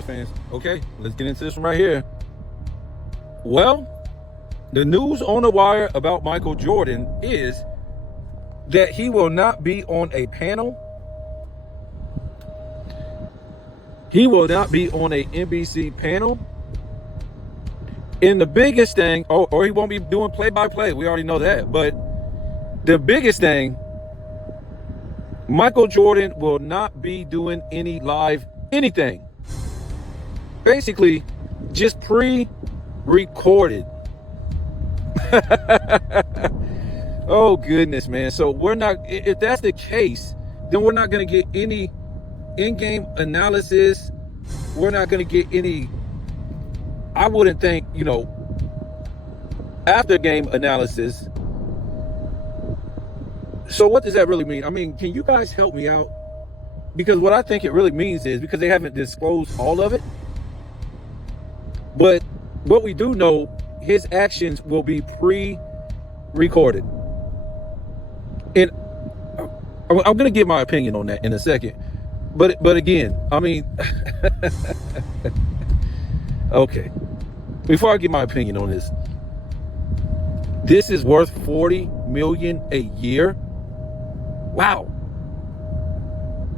sports fans. Okay, let's get into this one right here. Well, the news on the wire about Michael Jordan is that he will not be on a panel. He will not be on a NBC panel. And the biggest thing, or he won't be doing play-by-play. We already know that. But the biggest thing, Michael Jordan will not be doing any live anything. Basically, just pre-recorded. Oh, goodness, man. So we're not, if that's the case, then we're not going to get any in-game analysis. We're not going to get any, I wouldn't think, after game analysis. So what does that really mean? I mean, can you guys help me out? Because what I think it really means is, because they haven't disclosed all of it, but what we do know, his actions will be pre-recorded. And I'm going to give my opinion on that in a second. But again, I mean, okay. Before I give my opinion on this, this is worth $40 million a year. Wow.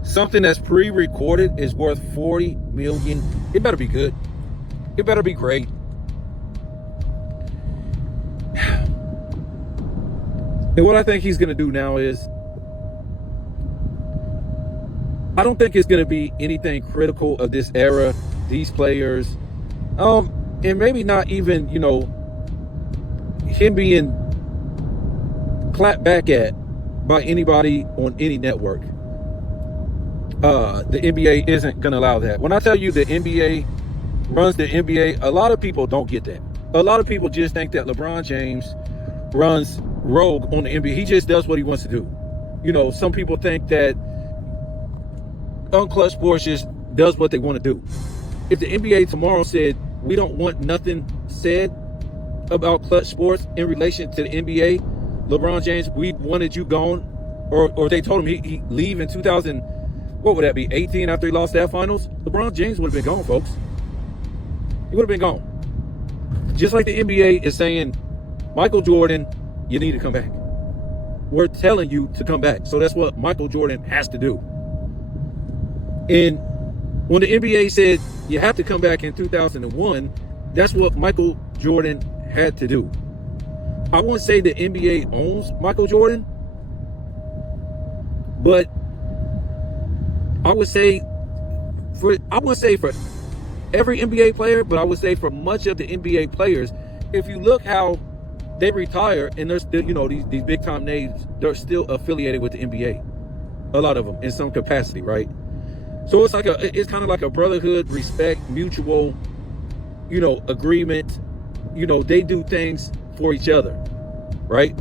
Something that's pre-recorded is worth $40 million. It better be good. It better be great. And what I think he's going to do now is, I don't think it's going to be anything critical of this era, these players, and maybe not even, him being clapped back at by anybody on any network. The NBA isn't going to allow that. When I tell you the NBA runs the NBA, a lot of people don't get that. A lot of people just think that LeBron James runs rogue on the NBA. He just does what he wants to do. Some people think that Unclutch Sports just does what they want to do. If the NBA tomorrow said, we don't want nothing said about Clutch Sports in relation to the NBA, LeBron James, we wanted you gone, or they told him he leave in 2000, what would that be, 18, after he lost that finals, LeBron James would have been gone, folks. He would have been gone. Just like the NBA is saying, Michael Jordan, you need to come back. We're telling you to come back. So that's what Michael Jordan has to do. And when the NBA said you have to come back in 2001, that's what Michael Jordan had to do. I won't say the NBA owns Michael Jordan, but I would say for every NBA player, but I would say for much of the NBA players, if you look how they retire, and they're still, these big time names, they're still affiliated with the NBA. A lot of them in some capacity, right? So it's kind of like a brotherhood, respect, mutual, agreement. They do things for each other, right?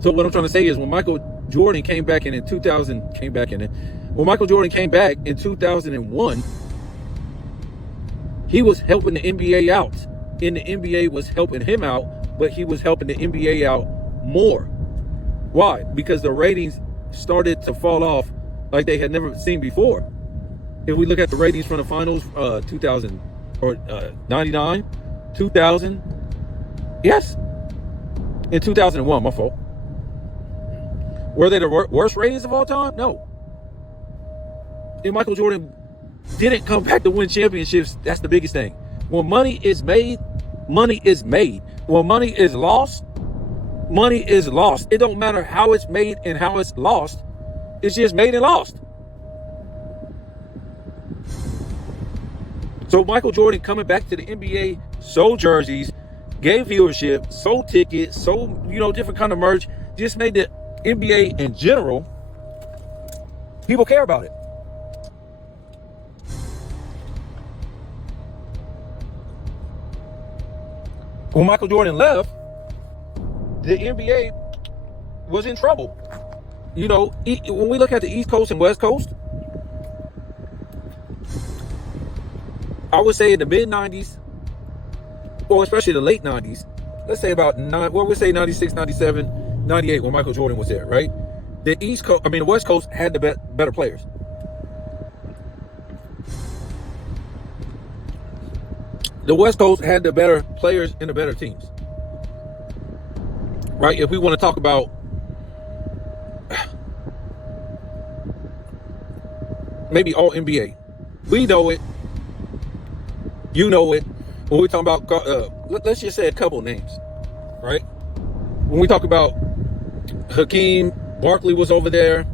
So what I'm trying to say is, when Michael Jordan came back in 2001, he was helping the NBA out, and the NBA was helping him out, but he was helping the NBA out more. Why? Because the ratings started to fall off like they had never seen before. If we look at the ratings from the finals, 2000 or 99, 2000, yes, in 2001, my fault. Were they the worst ratings of all time? No. And Michael Jordan didn't come back to win championships. That's the biggest thing. When money is made, money is made. When money is lost, money is lost. It don't matter how it's made and how it's lost. It's just made and lost. So Michael Jordan coming back to the NBA, sold jerseys, gave viewership, sold tickets, sold, different kind of merch, just made the NBA in general, people care about it. When Michael Jordan left, the NBA was in trouble. When we look at the East Coast and West Coast, I would say in the mid-90s, or especially the late 90s, let's say about 96, 97, 98, when Michael Jordan was there, right? The West Coast had the better players. The West Coast had the better players and the better teams. Right? If we want to talk about maybe all NBA, we know it. You know it. When we talk about, let's just say a couple names, right? When we talk about Hakeem, Barkley was over there,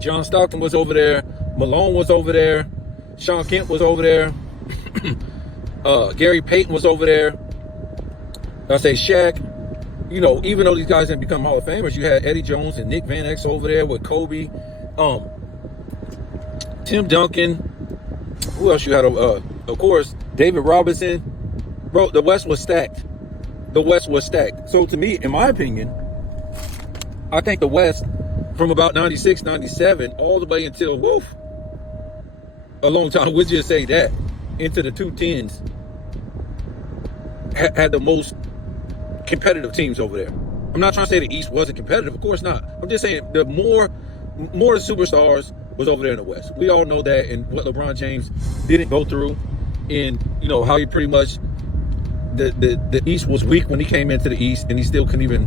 John Stockton was over there, Malone was over there, Sean Kemp was over there, Gary Payton was over there. I say Shaq. You know, even though these guys didn't become Hall of Famers, you had Eddie Jones and Nick Van Exel over there with Kobe, Tim Duncan. Who else you had? Of course, David Robinson. Bro, the West was stacked. The West was stacked. So to me, in my opinion, I think the West, from about 96, 97, all the way until, a long time, we'll just say that, into the 2010s, had the most competitive teams over there. I'm not trying to say the East wasn't competitive. Of course not. I'm just saying the more superstars was over there in the West. We all know that, and what LeBron James didn't go through, and you know how he pretty much the East was weak when he came into the East, and he still couldn't even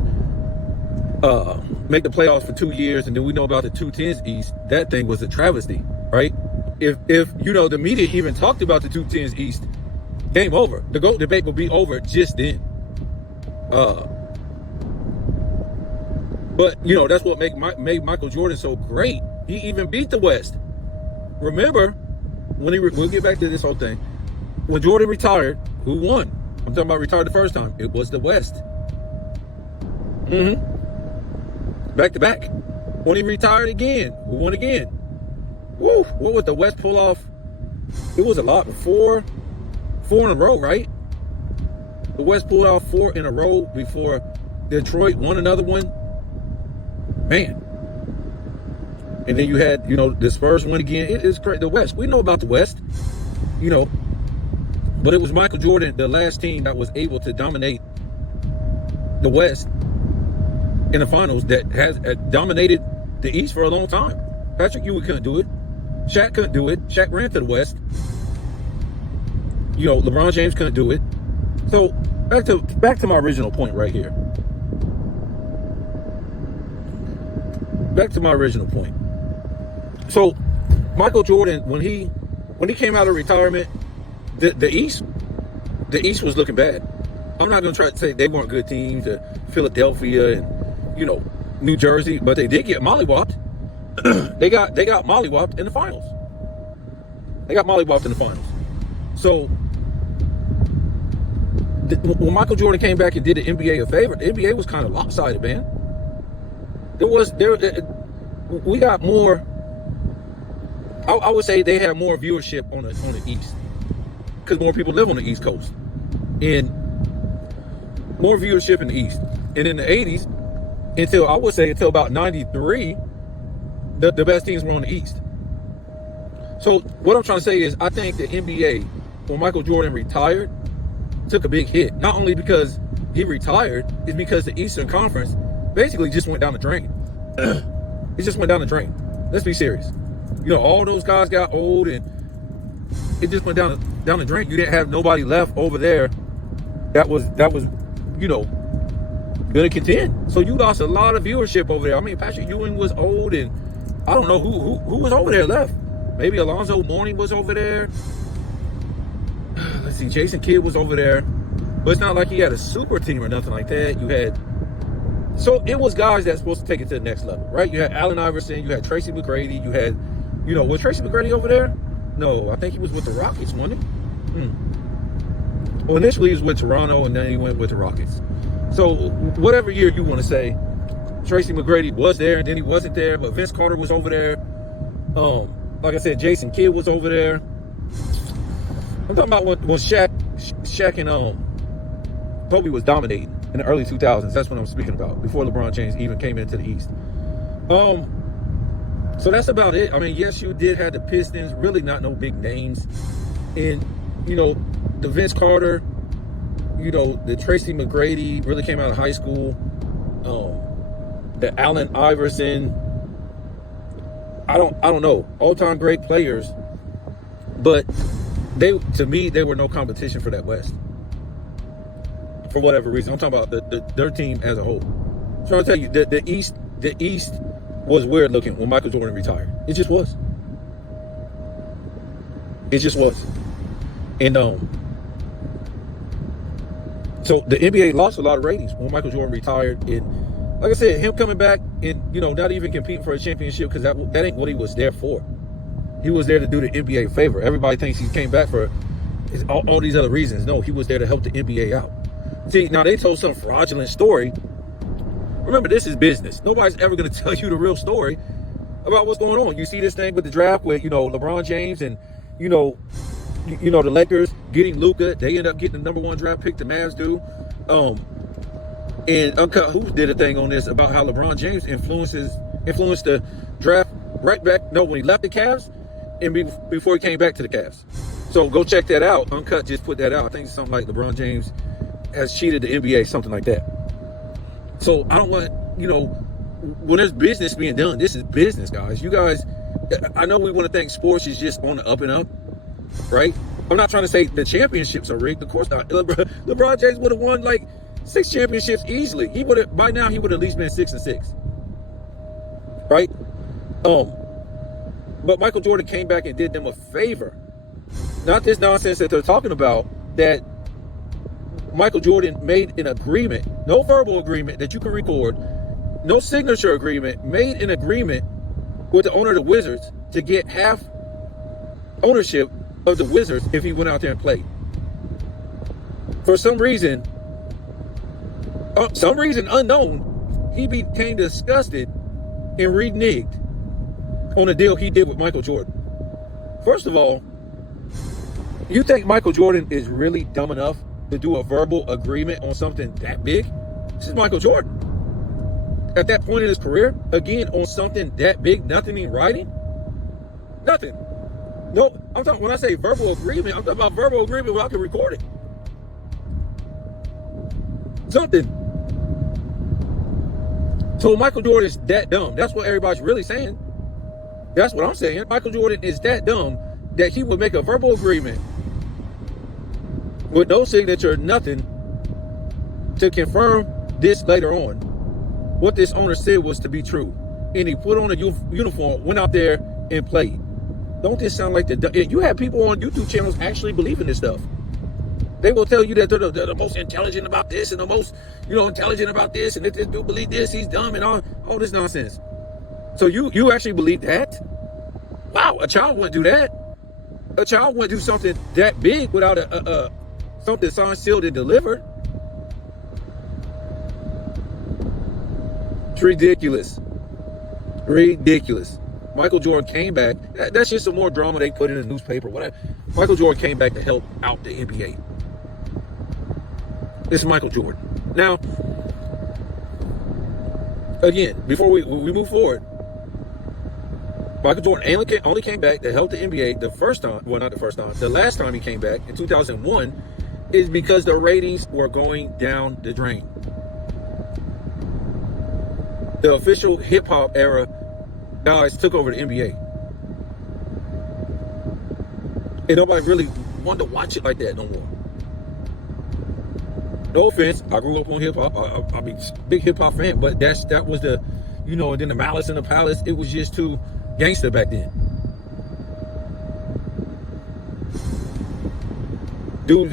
make the playoffs for 2 years. And then we know about the 2010's East. That thing was a travesty, right? If you know the media even talked about the 2010's East, game over. The GOAT debate would be over just then. But you know that's what made Michael Jordan so great. He even beat the West. Remember when we'll get back to this whole thing. When Jordan retired, who won? I'm talking about retired the first time. It was the West. Back to back. When he retired again, who won again? Woo! What would the West pull off? It was a lot. Four in a row, right? The West pulled off 4 in a row before Detroit won another one. Man. And then you had, you know, the Spurs win again. It is great. The West. We know about the West, you know. But it was Michael Jordan, the last team that was able to dominate the West in the finals, that has dominated the East for a long time. Patrick Ewing couldn't do it. Shaq couldn't do it. Shaq ran to the West. You know, LeBron James couldn't do it. So back to my original point right here. Back to my original point. So Michael Jordan, when he came out of retirement, the East was looking bad. I'm not gonna try to say they weren't good teams, Philadelphia and, you know, New Jersey, but they did get mollywopped. they got mollywopped in the finals. So when Michael Jordan came back and did the NBA a favor, the NBA was kind of lopsided, man. We got more. I would say they had more viewership on the East because more people live on the East Coast, and more viewership in the East. And in the 80s, until about 93, the best teams were on the East. So what I'm trying to say is, I think the NBA, when Michael Jordan retired, took a big hit. Not only because he retired, it's because the Eastern Conference basically just went down the drain. It just went down the drain. Let's be serious. You know, all those guys got old, and it just went down the drain. You didn't have nobody left over there that was you know, gonna contend. So you lost a lot of viewership over there. I mean, Patrick Ewing was old, and I don't know who was over there left. Maybe Alonzo Mourning was over there. Let's see, Jason Kidd was over there. But it's not like he had a super team or nothing like that. So it was guys that's supposed to take it to the next level, right? You had Allen Iverson, you had Tracy McGrady, you had, you know, was Tracy McGrady over there? No, I think he was with the Rockets, wasn't he? Well, initially he was with Toronto, and then he went with the Rockets. So whatever year you want to say, Tracy McGrady was there, and then he wasn't there, but Vince Carter was over there. Like I said, Jason Kidd was over there. I'm talking about when Shaq and Kobe was dominating in the early 2000s. That's what I'm speaking about, before LeBron James even came into the East. So that's about it. I mean, yes, you did have the Pistons, really not no big names. And, you know, the Vince Carter, you know, the Tracy McGrady really came out of high school. The Allen Iverson, I don't know, all-time great players. But To me, they were no competition for that West. For whatever reason. I'm talking about their team as a whole. So I'll tell you, the East was weird looking when Michael Jordan retired. It just was. It just was. And so the NBA lost a lot of ratings when Michael Jordan retired. And like I said, him coming back and, not even competing for a championship, because that ain't what he was there for. He was there to do the NBA a favor. Everybody thinks he came back for all these other reasons. No, he was there to help the NBA out. See, now they told some fraudulent story. Remember, this is business. Nobody's ever going to tell you the real story about what's going on. You see this thing with the draft with, LeBron James and, the Lakers getting Luka. They end up getting the #1 draft pick. The Mavs do. And Uncut Hoops did a thing on this about how LeBron James influenced the draft right back. No, when he left the Cavs and before he came back to the Cavs. So go check that out. Uncut just put that out. I think it's something like LeBron James has cheated the NBA, something like that. So I don't want, when there's business being done, this is business, guys. You guys, I know we want to think sports is just on the up and up, right? I'm not trying to say the championships are rigged. Of course not. LeBron James would have won like 6 championships easily. By now he would have at least been 6-6, right? But Michael Jordan came back and did them a favor. Not this nonsense that they're talking about, that Michael Jordan made an agreement, no verbal agreement that you can record, no signature agreement, made an agreement with the owner of the Wizards to get half ownership of the Wizards if he went out there and played. For some reason unknown, he became disgusted and reneged on a deal he did with Michael Jordan. First of all, you think Michael Jordan is really dumb enough to do a verbal agreement on something that big? This is Michael Jordan. At that point in his career, again, on something that big, nothing in writing? Nothing. No, I'm talking, when I say verbal agreement, I'm talking about verbal agreement where I can record it. Something. So Michael Jordan is that dumb. That's what everybody's really saying. That's what I'm saying. Michael Jordan is that dumb that he would make a verbal agreement with no signature, nothing, to confirm this later on. What this owner said was to be true. And he put on a uniform, went out there and played. Don't this sound like you have people on YouTube channels actually believing this stuff. They will tell you that they're the most intelligent about this and the most, intelligent about this. And if this dude believe this, he's dumb and all this nonsense. So you actually believe that? Wow, a child wouldn't do that. A child wouldn't do something that big without something signed, sealed, and delivered. It's ridiculous. Ridiculous. Michael Jordan came back. That's just some more drama they put in the newspaper. Whatever. Michael Jordan came back to help out the NBA. This is Michael Jordan. Now, again, before we move forward, Michael Jordan only came back to help the NBA the first time. Well, not the first time. The last time he came back in 2001 is because the ratings were going down the drain. The official hip-hop era guys took over the NBA. And nobody really wanted to watch it like that no more. No offense, I grew up on hip-hop. I mean, big hip-hop fan, but that was the, and then the Malice in the Palace, it was just too gangster back then. Dude,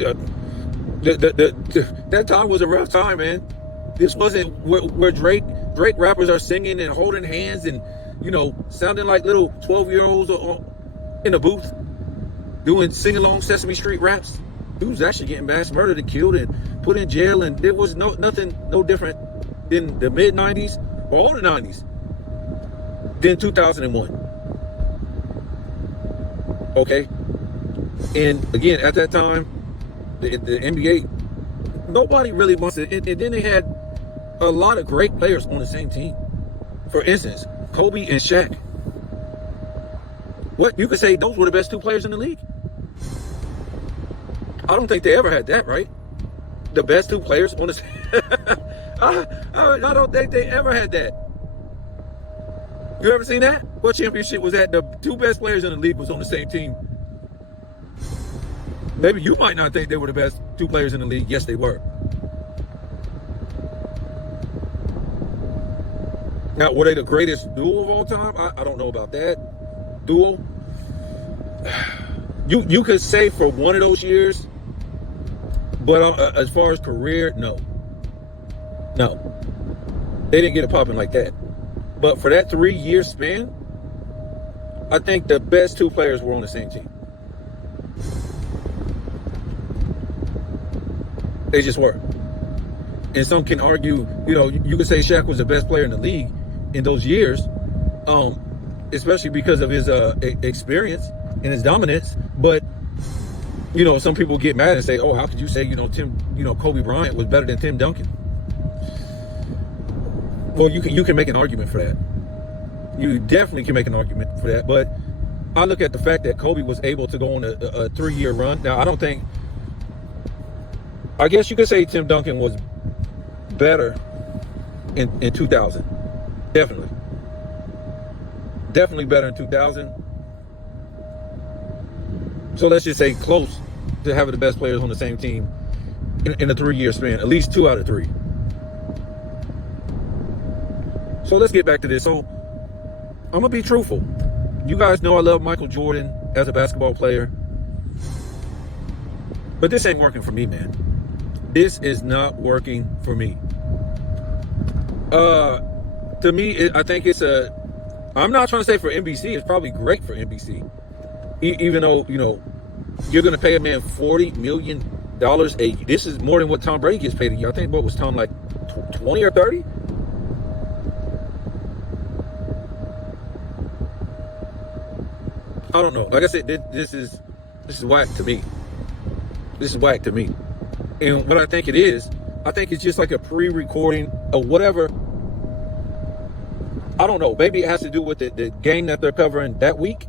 that time was a rough time, man. This wasn't where Drake rappers are singing and holding hands and, sounding like little 12-year-olds in a booth doing sing-along Sesame Street raps. Dudes actually getting mass murdered and killed and put in jail, and there was nothing different than the mid-90s or all the 90s than 2001. Okay? And again, at that time, the NBA, nobody really wants to, and then they had a lot of great players on the same team. For instance, Kobe and Shaq. What, you could say those were the best 2 players in the league? I don't think they ever had that, right? The best 2 players on the I don't think they ever had that. You ever seen that? What championship was that? The 2 best players in the league was on the same team. Maybe you might not think they were the best two players in the league. Yes, they were. Now, were they the greatest duo of all time? I don't know about that. Duo? You could say for one of those years, but as far as career, no. No. They didn't get it popping like that. But for that 3-year span, I think the best two players were on the same team. They just were. And some can argue, you could say Shaq was the best player in the league in those years, especially because of his experience and his dominance. But, some people get mad and say, oh, how could you say, Kobe Bryant was better than Tim Duncan? Well, you can make an argument for that. You definitely can make an argument for that. But I look at the fact that Kobe was able to go on a 3-year run. Now, I guess you could say Tim Duncan was better in 2000. Definitely. Definitely better in 2000. So let's just say close to having the best players on the same team in a 3-year span. At least 2 out of 3. So let's get back to this. So I'm going to be truthful. You guys know I love Michael Jordan as a basketball player. But this ain't working for me, man. This is not working for me. To me, I think I'm not trying to say for NBC, it's probably great for NBC. Even though, you're going to pay a man $40 million a year. This is more than what Tom Brady gets paid a year. I think what was Tom, like 20 or 30? I don't know. Like I said, this is whack to me. This is whack to me. And what I think it is, I think it's just like a pre-recording of whatever. I don't know. Maybe it has to do with the game that they're covering that week.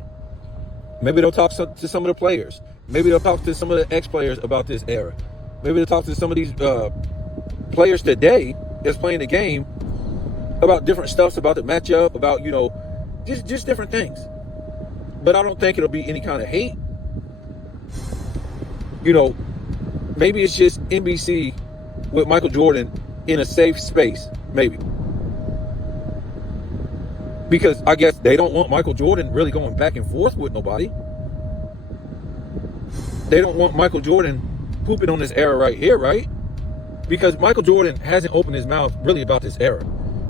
Maybe they'll talk to some of the players. Maybe they'll talk to some of the ex-players about this era. Maybe they'll talk to some of these players today that's playing the game about different stuff, about the matchup, about, just different things. But I don't think it'll be any kind of hate. Maybe it's just NBC with Michael Jordan in a safe space, maybe. Because I guess they don't want Michael Jordan really going back and forth with nobody. They don't want Michael Jordan pooping on this era right here, right? Because Michael Jordan hasn't opened his mouth really about this era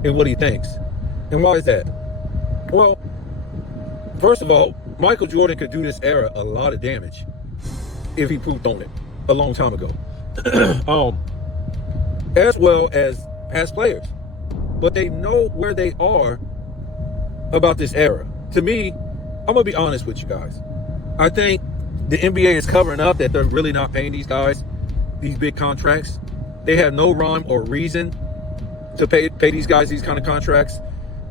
and what he thinks. And why is that? Well, first of all, Michael Jordan could do this era a lot of damage if he pooped on it a long time ago. As well as past players. But they know where they are about this era. To me, I'm going to be honest with you guys. I think the NBA is covering up that they're really not paying these guys these big contracts. They have no rhyme or reason to pay these guys these kind of contracts.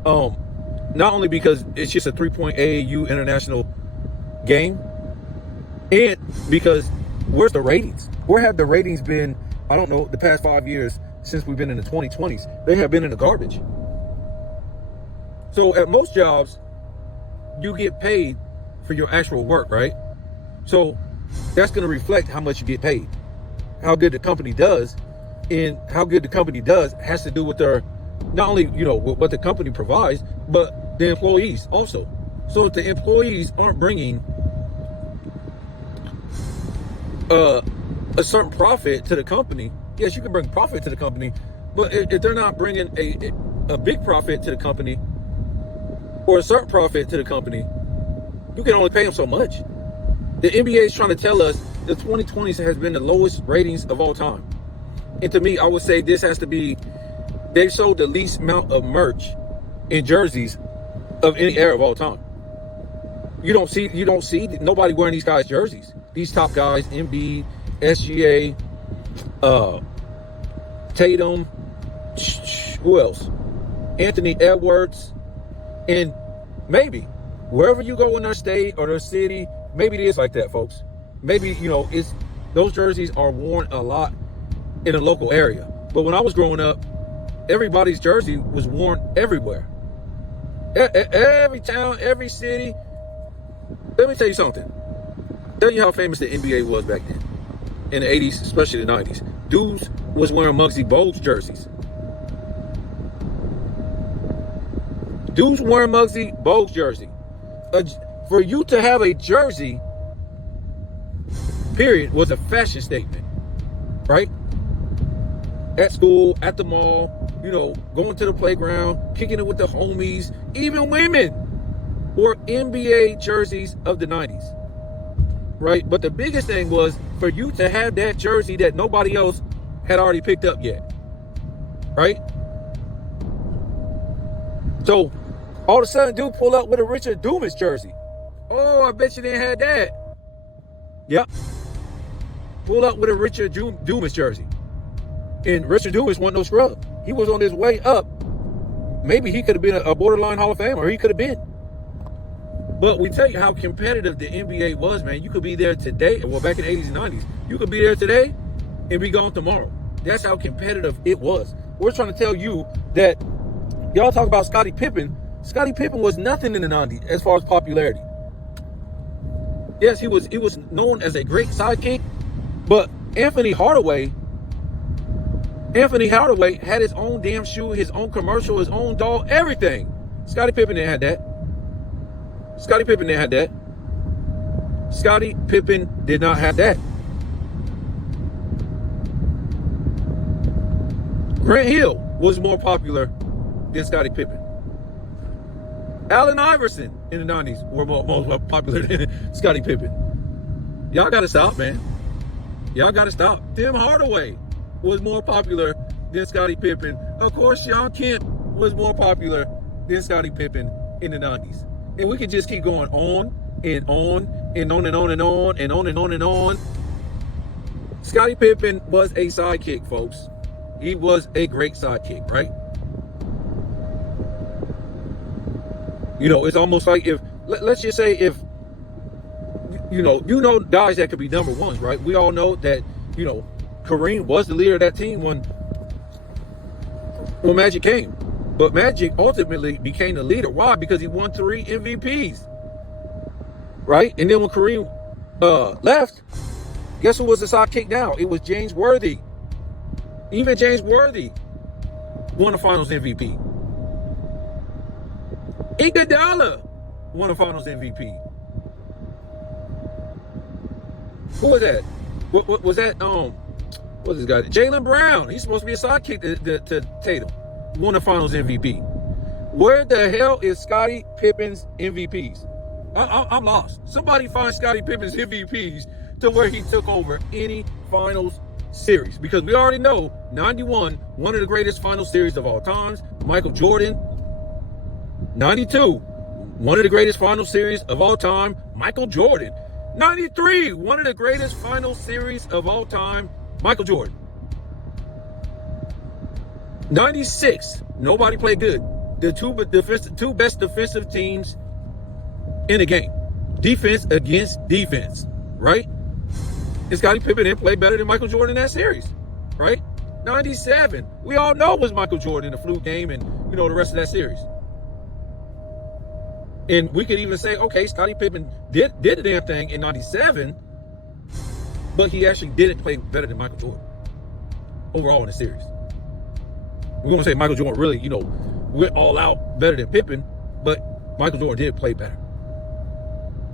Not only because it's just a 3-point AAU international game, and because where's the ratings? Where have the ratings been, I don't know, the past 5 years since we've been in the 2020s? They have been in the garbage. So at most jobs, you get paid for your actual work, right? So that's going to reflect how much you get paid. How good the company does, and how good the company does has to do with their, not only, with what the company provides, but the employees also. So if the employees aren't bringing a certain profit to the company, yes, you can bring profit to the company, but if they're not bringing a big profit to the company or a certain profit to the company, you can only pay them so much. The NBA is trying to tell us the 2020s has been the lowest ratings of all time. And to me, I would say this has to be, they've sold the least amount of merch in jerseys of any era of all time. You don't see nobody wearing these guys' jerseys. These top guys, Embiid, SGA, Tatum, who else? Anthony Edwards, and maybe wherever you go in their state or their city, maybe it is like that, folks. Maybe, it's those jerseys are worn a lot in a local area. But when I was growing up, everybody's jersey was worn everywhere. Every town, every city. Let me tell you something. tell you how famous the NBA was back then. In the 80s, especially the 90s. Dudes was wearing Muggsy Bogues jerseys. Dudes wearing Muggsy Bogues jersey. For you to have a jersey, period, was a fashion statement, right? At school, at the mall, going to the playground, kicking it with the homies. Even women wore NBA jerseys of the 90s, right? But the biggest thing was for you to have that jersey that nobody else had already picked up yet, right? So all of a sudden, dude pull up with a Richard Dumas jersey. Oh, I bet you didn't have that. Yep. Pull up with a Richard Dumas jersey. And Richard Dumas wasn't no scrub. He was on his way up. Maybe he could have been a borderline Hall of Famer, or he could have been. But we tell you how competitive the NBA was, man. You could be there today. Well, back in the 80s and 90s. You could be there today and be gone tomorrow. That's how competitive it was. We're trying to tell you that y'all talk about Scottie Pippen. Scottie Pippen was nothing in the 90s as far as popularity. Yes, he was known as a great sidekick, but Anthony Hardaway had his own damn shoe, his own commercial, his own doll, everything. Scottie Pippen didn't have that. Scottie Pippen didn't have that. Scottie Pippen did not have that. Grant Hill was more popular than Scottie Pippen. Allen Iverson in the 90s were more popular than Scottie Pippen. Y'all got to stop, man. Y'all got to stop. Tim Hardaway was more popular than Scottie Pippen. Of course, Sean Kemp was more popular than Scottie Pippen in the 90s. And we could just keep going on and on and on and on and on and on and on and on. Scottie Pippen was a sidekick, folks. He was a great sidekick, right? It's almost like let's just say if, guys that could be number ones, right? We all know that, Kareem was the leader of that team when Magic came. But Magic ultimately became the leader. Why? Because he won 3 MVPs, right? And then when Kareem left, guess who was the sidekick now? It was James Worthy. Even James Worthy won the Finals MVP. Iguodala won the Finals MVP. Who was that? What was that? What's this guy? Jaylen Brown. He's supposed to be a sidekick to Tatum. Won the Finals MVP. Where the hell is Scottie Pippen's MVPs? I'm lost. Somebody find Scottie Pippen's MVPs to where he took over any Finals series. Because we already know 91, one of the greatest Finals series of all times. Michael Jordan. 92, one of the greatest Finals series of all time. Michael Jordan. 93, one of the greatest Finals series of all time. Michael Jordan. 96, nobody played good. The two best defensive teams in the game. Defense against defense, right? And Scottie Pippen didn't play better than Michael Jordan in that series, right? 97, we all know it was Michael Jordan in the flu game and, the rest of that series. And we could even say, okay, Scottie Pippen did the damn thing in 97, but he actually didn't play better than Michael Jordan overall in the series. We're going to say Michael Jordan really, went all out better than Pippen, but Michael Jordan did play better.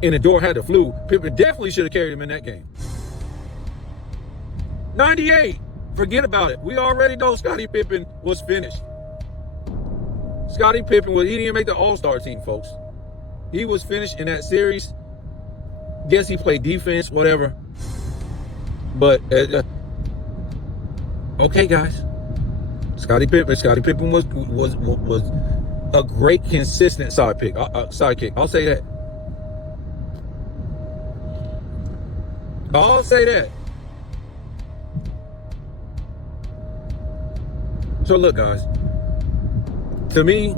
And the door had the flu. Pippen definitely should have carried him in that game. 98, forget about it. We already know Scottie Pippen was finished. Scottie Pippen he didn't make the All-Star team, folks. He was finished in that series. Guess he played defense, whatever. But okay, guys. Scottie Pippen was a great, consistent sidekick. I'll say that. I'll say that. So look, guys. To me,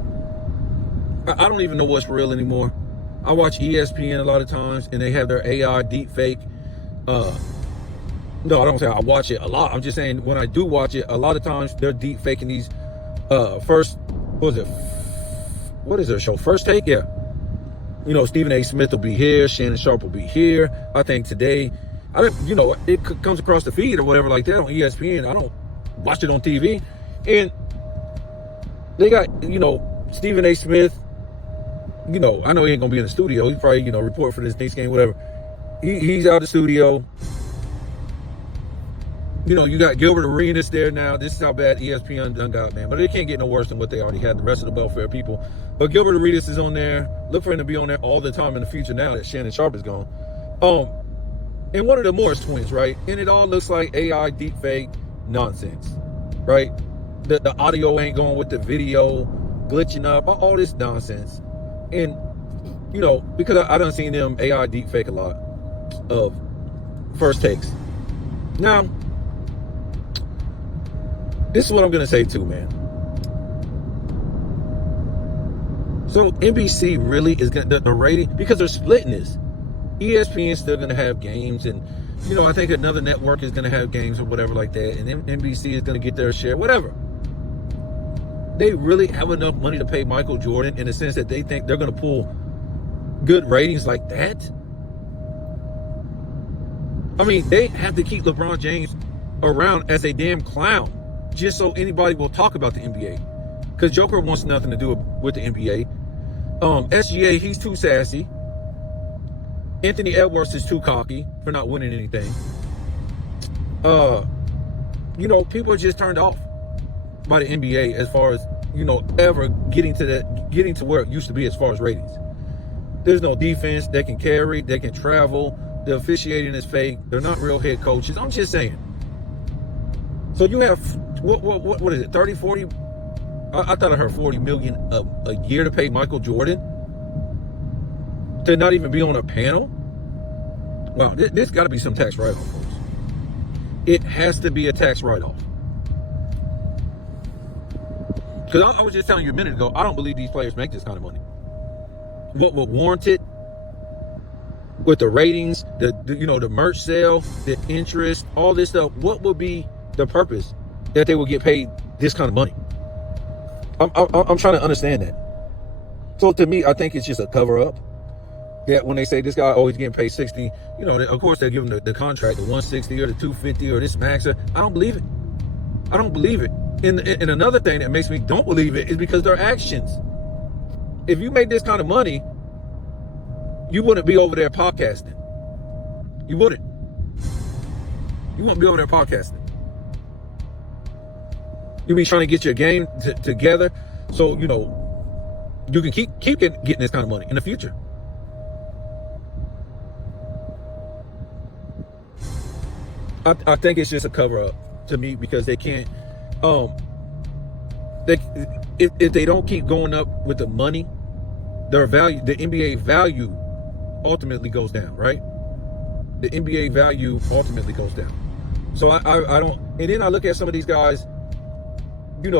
I don't even know what's real anymore. I watch ESPN a lot of times, and they have their AI deep fake. No, I don't say I watch it a lot. I'm just saying when I do watch it, a lot of times they're deep faking these what is their show? First Take? Yeah. Stephen A. Smith will be here. Shannon Sharp will be here. I think today, it comes across the feed or whatever like that on ESPN. I don't watch it on TV. And they got, Stephen A. Smith, I know he ain't going to be in the studio. He's probably, report for this Knicks game, whatever. He's out of the studio. You got Gilbert Arenas there now. This is how bad ESPN done got, man. But it can't get no worse than what they already had, the rest of the welfare people. But Gilbert Arenas is on there. Look for him to be on there all the time in the future now that Shannon Sharp is gone. And one of the Morris twins, right? And it all looks like AI deepfake nonsense, right? The audio ain't going with the video, glitching up, all this nonsense. And, because I done seen them AI deepfake a lot of first takes. Now, this is what I'm going to say too, man. So NBC really is going to, the rating, because they're splitting this. ESPN is still going to have games, and, I think another network is going to have games or whatever like that, and then NBC is going to get their share, whatever. They really have enough money to pay Michael Jordan in the sense that they think they're going to pull good ratings like that? I mean, they have to keep LeBron James around as a damn clown just so anybody will talk about the NBA. Because Joker wants nothing to do with the NBA. SGA, he's too sassy. Anthony Edwards is too cocky for not winning anything. People are just turned off by the NBA as far as, ever getting to where it used to be as far as ratings. There's no defense. They can carry. They can travel. The officiating is fake. They're not real head coaches. I'm just saying. So you have, what is it, 30, 40? I thought I heard 40 million a year to pay Michael Jordan to not even be on a panel. Wow, this got to be some tax write-off, folks. It has to be a tax write-off. Because I was just telling you a minute ago, I don't believe these players make this kind of money. What would warrant it with the ratings, the merch sale, the interest, all this stuff? What would be the purpose that they will get paid this kind of money? I'm trying to understand that. So to me, I think it's just a cover up. Yeah, when they say this guy, he's getting paid 60, of course they're giving the contract, the 160 or the 250 or this maxer. I don't believe it. I don't believe it. And another thing that makes me don't believe it is because their actions. If you made this kind of money, you wouldn't be over there podcasting. You wouldn't. You wouldn't be over there podcasting. You'd be trying to get your game together so, you can keep getting this kind of money in the future. I think it's just a cover up to me because they can't, if they don't keep going up with the money, their value, the NBA value ultimately goes down, right? The NBA value ultimately goes down. So I don't, and then I look at some of these guys,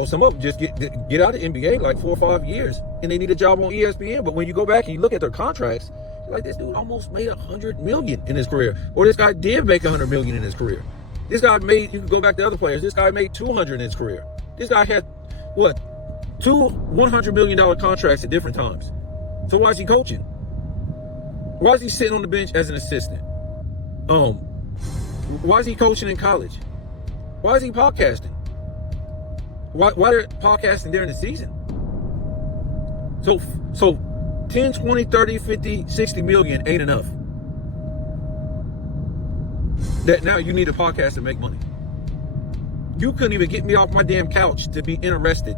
some of them just get out of the NBA like 4 or 5 years and they need a job on ESPN. But when you go back and you look at their contracts, you're like, this dude almost made $100 million in his career. Or this guy did make $100 million in his career. This guy made, you can go back to other players, this guy made $200 in his career. This guy had, two $100 million contracts at different times. So why is he coaching? Why is he sitting on the bench as an assistant? Why is he coaching in college? Why is he podcasting? Why they're podcasting during the season? So 10, 20, 30, 50, 60 million ain't enough. That now you need a podcast to make money. You couldn't even get me off my damn couch to be interested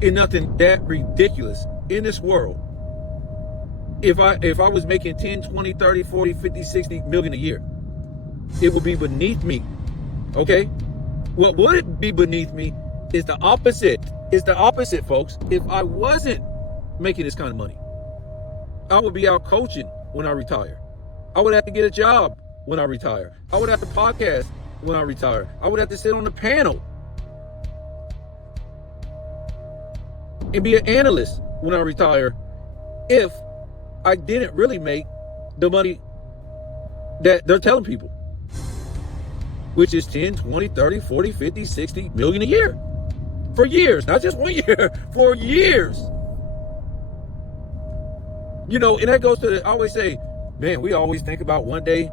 in nothing that ridiculous in this world. If I was making 10, 20, 30, 40, 50, 60 million a year, it would be beneath me. Okay? What would it be beneath me is the opposite. It's the opposite, folks. If I wasn't making this kind of money, I would be out coaching when I retire. I would have to get a job when I retire. I would have to podcast when I retire. I would have to sit on the panel and be an analyst when I retire if I didn't really make the money that they're telling people, which is 10, 20, 30, 40, 50, 60 million a year. For years, not just 1 year, for years. You know, and that goes to I always say, man, we always think about one day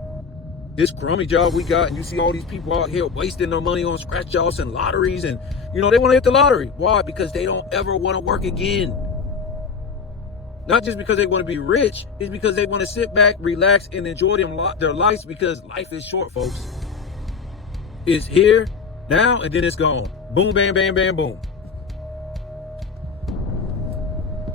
this crummy job we got, and you see all these people out here wasting their money on scratch offs and lotteries, and you know they want to hit the lottery. Why? Because they don't ever want to work again. Not just because they want to be rich, it's because they want to sit back, relax, and enjoy their lives, because life is short, folks. It's here, now, and then it's gone. Boom, bam, bam, bam, boom.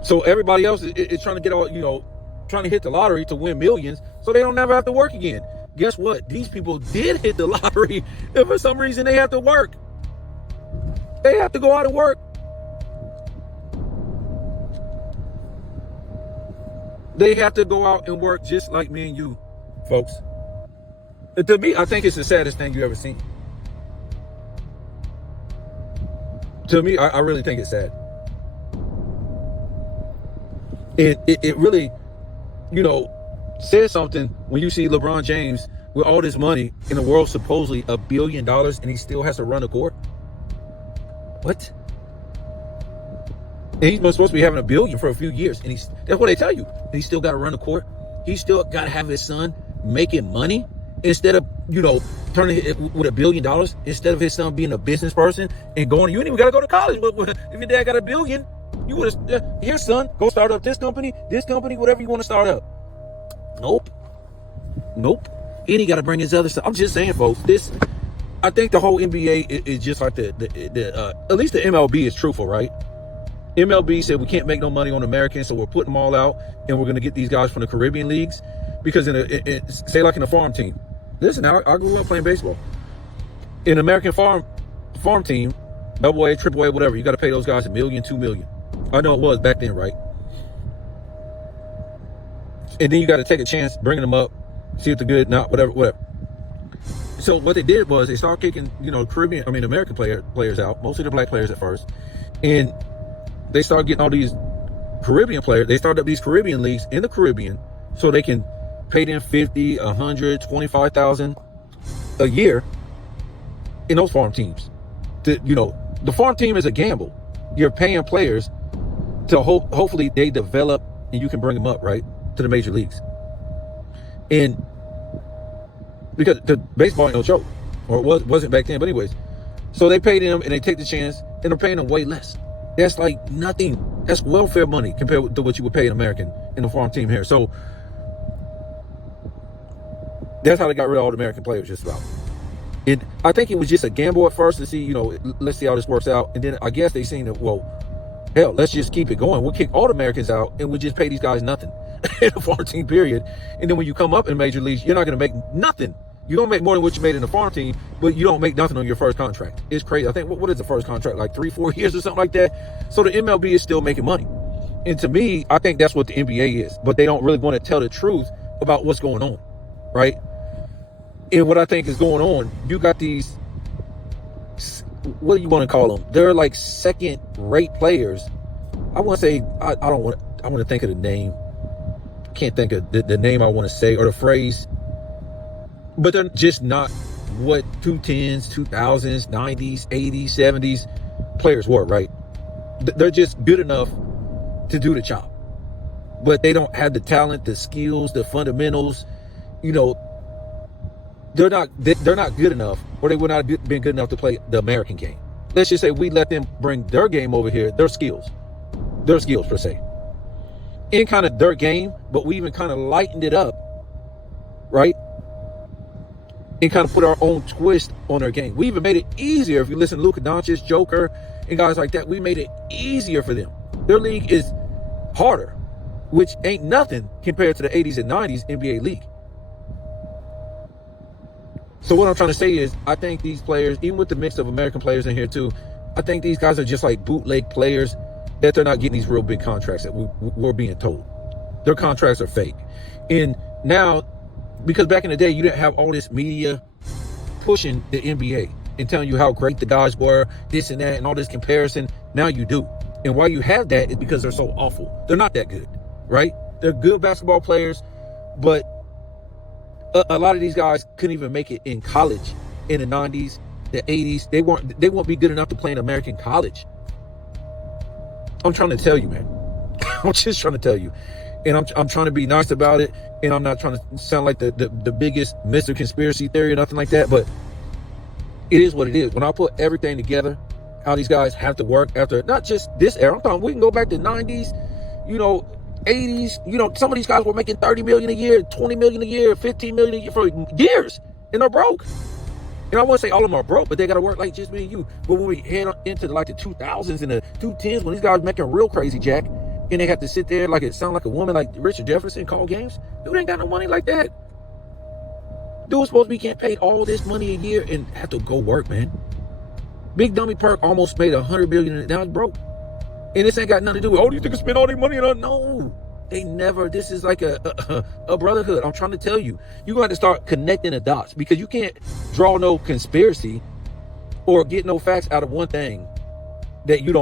So everybody else is trying to get all, trying to hit the lottery to win millions so they don't never have to work again. Guess what? These people did hit the lottery, and for some reason they have to work. They have to go out and work. They have to go out and work just like me and you, folks. And to me, I think it's the saddest thing you ever seen. To me, I really think it's sad. It really, says something when you see LeBron James with all this money in the world, supposedly $1 billion, and he still has to run the court. What? And he's supposed to be having $1 billion for a few years, and that's what they tell you. And he still got to run the court. He still got to have his son making money instead of, turning it with $1 billion, instead of his son being a business person and going. You ain't even got to go to college. But if your dad got $1 billion, you would have, here, son, go start up this company, whatever you want to start up. Nope. And he got to bring his other stuff. I'm just saying, folks, I think the whole NBA is just like at least the MLB is truthful, right? MLB said we can't make no money on Americans, so we're putting them all out, and we're going to get these guys from the Caribbean leagues, because say like in a farm team. Listen, I grew up playing baseball. In an American farm team, AA, AAA, whatever, you got to pay those guys $1 million, $2 million. I know it was back then, right? And then you got to take a chance, bringing them up, see if they're good, not whatever. So what they did was they started kicking, American players out, mostly the black players at first, and they started getting all these Caribbean players. They started up these Caribbean leagues in the Caribbean so they can pay them $50,000, $100,000, $25,000 a year in those farm teams. The farm team is a gamble. You're paying players to hopefully they develop and you can bring them up, right, to the major leagues. And because the baseball ain't no joke, or it wasn't back then, but anyways, so they paid them and they take the chance, and they're paying them way less. That's like nothing. That's welfare money compared to what you would pay an American in the farm team here. So that's how they got rid of all the American players, just about. And I think it was just a gamble at first to see, let's see how this works out. And then I guess they seen that, well, hell, let's just keep it going. We'll kick all the Americans out and we'll just pay these guys nothing in the farm team period. And then when you come up in major leagues, you're not going to make nothing. You're going to make more than what you made in the farm team, but you don't make nothing on your first contract. It's crazy. I think, what is the first contract? Like 3-4 years or something like that. So the MLB is still making money. And to me, I think that's what the NBA is, but they don't really want to tell the truth about what's going on, right? And what I think is going on, you got these, what do you want to call them? They're like second-rate players. I want to say, I want to think of the name. Can't think of the name I want to say, or the phrase. But they're just not what 2010s, 2000s, 90s, 80s, 70s players were, right? They're just good enough to do the job. But they don't have the talent, the skills, the fundamentals. They're not good enough, or they would not have been good enough to play the American game. Let's just say we let them bring their game over here, their skills per se, in kind of their game, but we even kind of lightened it up, right? And kind of put our own twist on their game. We even made it easier. If you listen to Luka Doncic, Joker, and guys like that, we made it easier for them. Their league is harder, which ain't nothing compared to the 80s and 90s NBA league. So what I'm trying to say is, I think these players, even with the mix of American players in here too, I think these guys are just like bootleg players, that they're not getting these real big contracts that we're being told. Their contracts are fake. And now, because back in the day, you didn't have all this media pushing the NBA and telling you how great the guys were, this and that, and all this comparison. Now you do. And why you have that is because they're so awful. They're not that good, right? They're good basketball players, but a lot of these guys couldn't even make it in college in the 90s, the 80s. They won't be good enough to play in American college. I'm trying to tell you, man. I'm just trying to tell you. And I'm trying to be nice about it, and I'm not trying to sound like the biggest Mr. Conspiracy Theory or nothing like that, but it is what it is. When I put everything together, how these guys have to work after not just this era, I'm talking we can go back to 90s, 80s, some of these guys were making 30 million a year, 20 million a year, 15 million a year for years, and they're broke. And I wouldn't say all of them are broke, but they got to work like just me and you. But when we head into like the 2000s and the 2010s, when these guys making real crazy jack, and they have to sit there like it sound like a woman like Richard Jefferson call games, dude ain't got no money like that. Dude was supposed to be getting paid all this money a year and have to go work, man. Big Dummy Perk almost made $100 billion, and now he's broke. And this ain't got nothing to do with, oh, do you think I spend all their money on? No, they never. This is like a brotherhood. I'm trying to tell you, you're going to have to start connecting the dots, because you can't draw no conspiracy or get no facts out of one thing that you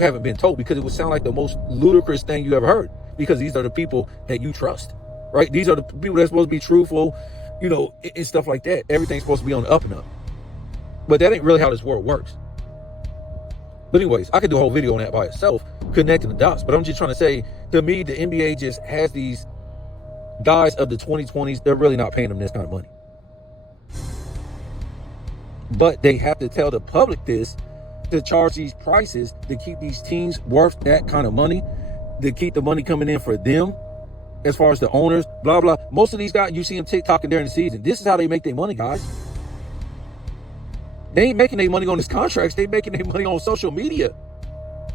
haven't been told, because it would sound like the most ludicrous thing you ever heard, because these are the people that you trust, right? These are the people that's supposed to be truthful, and stuff like that. Everything's supposed to be on the up and up, but that ain't really how this world works. But anyways, I could do a whole video on that by itself, connecting the dots, but I'm just trying to say, to me, the NBA just has these guys of the 2020s, they're really not paying them this kind of money, but they have to tell the public this, to charge these prices to keep these teams worth that kind of money, to keep the money coming in for them, as far as the owners, blah, blah. Most of these guys, you see them TikToking during the season. This is how they make their money, guys. They ain't making their money on these contracts. They making their money on social media.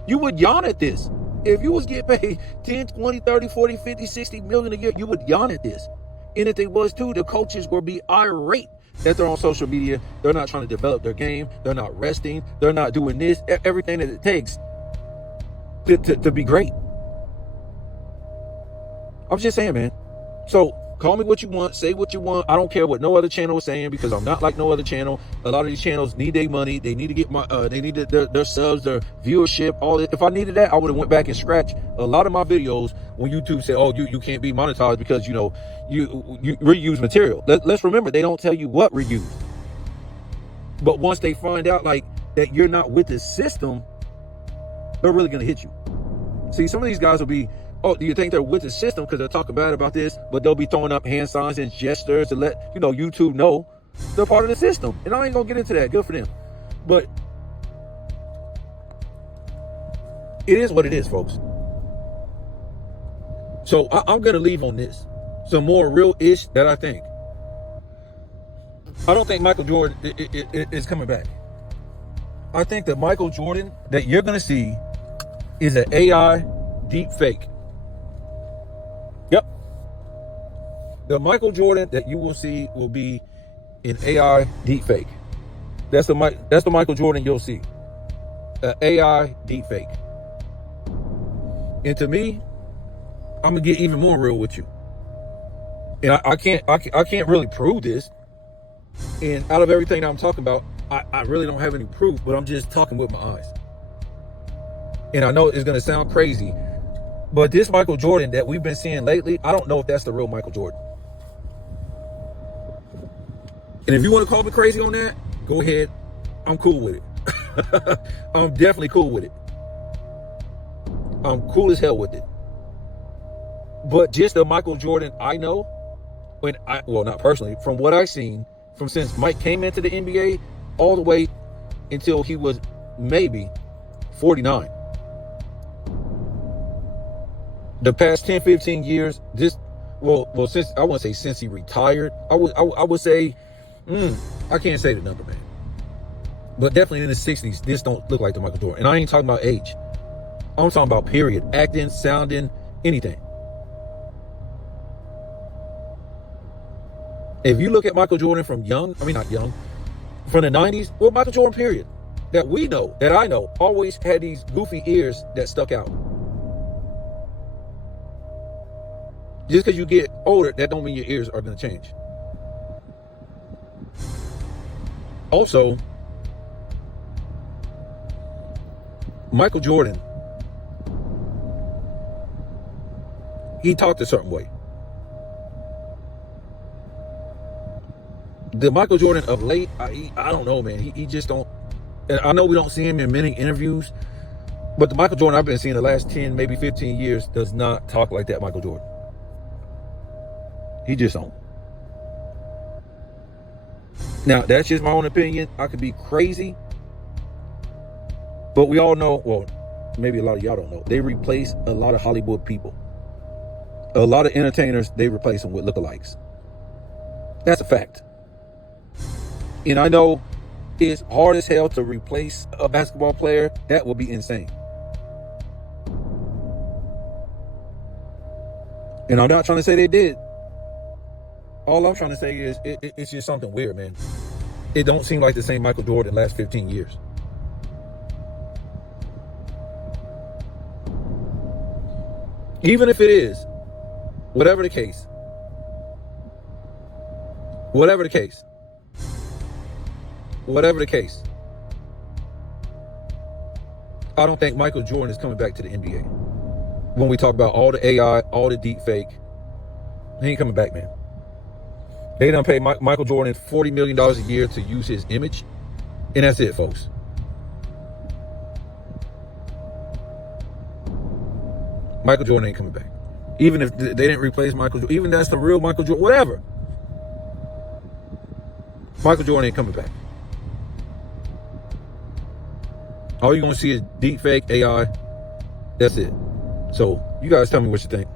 You would yawn at this. If you was getting paid 10, 20, 30, 40, 50, 60 million a year, you would yawn at this. And if they was too, the coaches would be irate that they're on social media. They're not trying to develop their game. They're not resting. They're not doing this, everything that it takes to be great. I'm just saying, man. So call me what you want, say what you want. I don't care what no other channel is saying, because I'm not like no other channel. A lot of these channels need their money. They need to get their subs, their viewership, all that. If I needed that, I would have went back and scratched a lot of my videos when YouTube said, oh, you can't be monetized because you reuse material. Let's remember, they don't tell you what reuse. But once they find out like that you're not with the system, they're really gonna hit you. See, some of these guys will be, oh, do you think they're with the system because they're talking bad about this? But they'll be throwing up hand signs and gestures to let YouTube know they're part of the system. And I ain't gonna get into that. Good for them. But it is what it is, folks. So I'm gonna leave on this. Some more real-ish that I think. I don't think Michael Jordan is coming back. I think the Michael Jordan that you're gonna see is an AI deep fake. Yep. The Michael Jordan that you will see will be an AI deep fake. That's the Michael Jordan you'll see. An AI deep fake. And to me, I'm gonna get even more real with you. And I can't really prove this. And out of everything that I'm talking about, I really don't have any proof, but I'm just talking with my eyes. And I know it's gonna sound crazy, but this Michael Jordan that we've been seeing lately, I don't know if that's the real Michael Jordan. And if you want to call me crazy on that, go ahead. I'm cool with it. I'm definitely cool with it. I'm cool as hell with it. But just the Michael Jordan I know, well, not personally, from what I've seen, from since Mike came into the NBA all the way until he was maybe 49. The past 10, 15 years, since I wouldn't say since he retired, I would say, I can't say the number, man. But definitely in the 60s, this don't look like the Michael Jordan. And I ain't talking about age. I'm talking about period. Acting, sounding, anything. If you look at Michael Jordan from from the 90s, well, Michael Jordan, period, that I know, always had these goofy ears that stuck out. Just because you get older, that don't mean your ears are going to change. Also, Michael Jordan, he talked a certain way. The Michael Jordan of late, I don't know, man. He just don't. And I know we don't see him in many interviews, But the Michael Jordan I've been seeing the last 10, maybe 15 years does not talk like that Michael Jordan. He just don't. Now, that's just my own opinion. I could be crazy. But we all know, well, maybe a lot of y'all don't know, they replace a lot of Hollywood people. A lot of entertainers, they replace them with lookalikes. That's a fact. And I know it's hard as hell to replace a basketball player. That would be insane. And I'm not trying to say they did. All I'm trying to say is it's just something weird, man. It don't seem like the same Michael Jordan the last 15 years. Even if it is, whatever the case, I don't think Michael Jordan is coming back to the NBA. When we talk about all the AI, all the deep fake, he ain't coming back, man. They done pay Michael Jordan $40 million a year to use his image, and that's it, folks. Michael Jordan ain't coming back. Even if they didn't replace Michael Jordan, even that's the real Michael Jordan, whatever. Michael Jordan ain't coming back. All you're going to see is deep fake AI. That's it. So you guys tell me what you think.